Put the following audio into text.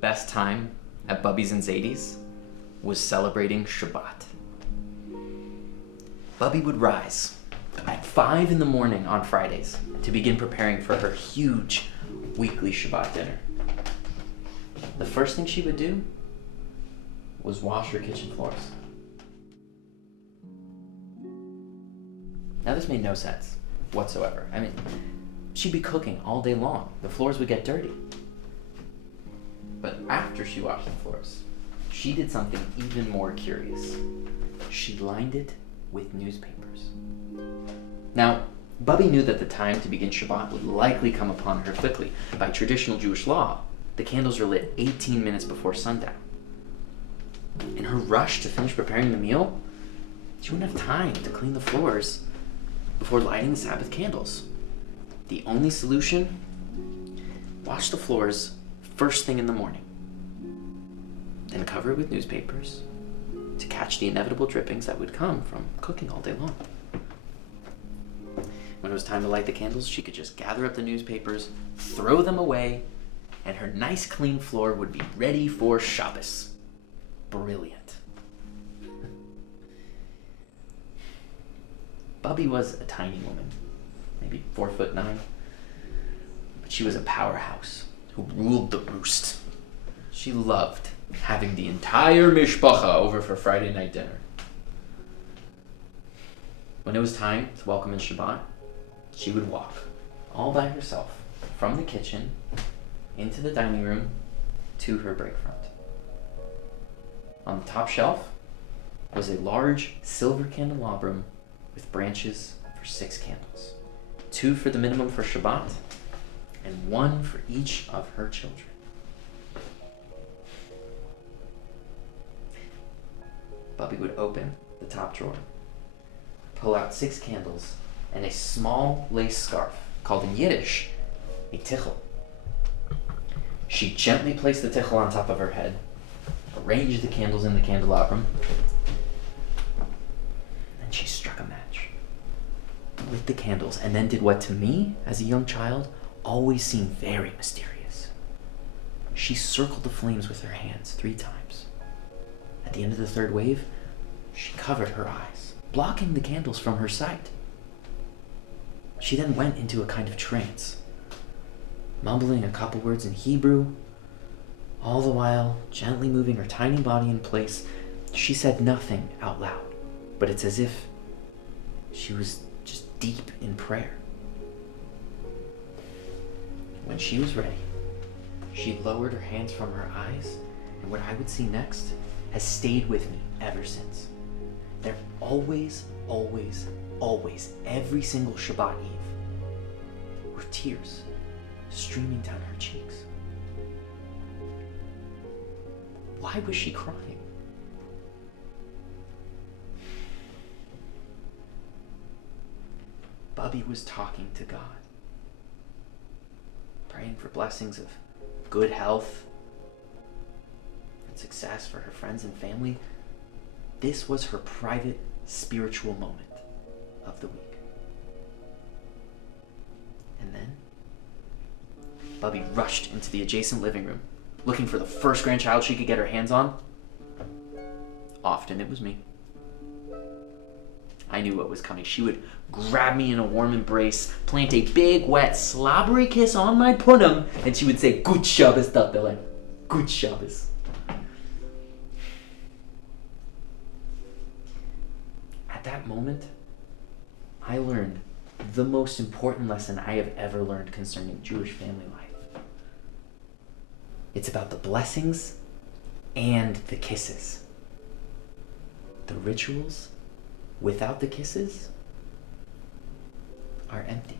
best time at Bubbie's and Zadie's was celebrating Shabbat. Bubbie would rise at 5 in the morning on Fridays to begin preparing for her huge weekly Shabbat dinner. The first thing she would do was wash her kitchen floors. Now this made no sense whatsoever. I mean, she'd be cooking all day long. The floors would get dirty. But after she washed the floors, she did something even more curious. She lined it with newspapers. Now, Bubbie knew that the time to begin Shabbat would likely come upon her quickly. By traditional Jewish law, the candles are lit 18 minutes before sundown. In her rush to finish preparing the meal, she wouldn't have time to clean the floors before lighting the Sabbath candles. The only solution? Wash the floors first thing in the morning. Then cover it with newspapers to catch the inevitable drippings that would come from cooking all day long. When it was time to light the candles, she could just gather up the newspapers, throw them away, and her nice clean floor would be ready for Shabbos. Brilliant. Bubbie was a tiny woman, maybe 4'9", but she was a powerhouse who ruled the roost. She loved having the entire mishpacha over for Friday night dinner. When it was time to welcome in Shabbat, she would walk all by herself from the kitchen into the dining room to her break front. On the top shelf was a large silver candelabrum with branches for 6 candles, 2 for the minimum for Shabbat, and 1 for each of her children. Bubbie would open the top drawer, pull out 6 candles and a small lace scarf called in Yiddish a tichel. She gently placed the tichel on top of her head, arranged the candles in the candelabrum, and she struck a match, lit the candles, and then did what to me, as a young child, always seemed very mysterious. She circled the flames with her hands 3 times. At the end of the 3rd wave, she covered her eyes, blocking the candles from her sight. She then went into a kind of trance, mumbling a couple words in Hebrew, all the while gently moving her tiny body in place. She said nothing out loud, but it's as if she was just deep in prayer. When she was ready, she lowered her hands from her eyes, and what I would see next has stayed with me ever since. There always, every single Shabbat Eve, were tears streaming down her cheeks. Why was she crying? Bubbie was talking to God, praying for blessings of good health and success for her friends and family. This was her private spiritual moment of the week. And then Bubbie rushed into the adjacent living room, looking for the first grandchild she could get her hands on. Often it was me. I knew what was coming. She would grab me in a warm embrace, plant a big, wet, slobbery kiss on my punum, and she would say, "Good Shabbos, Tatele. Good Shabbos." At that moment, I learned the most important lesson I have ever learned concerning Jewish family life. It's about the blessings and the kisses. The rituals without the kisses are empty.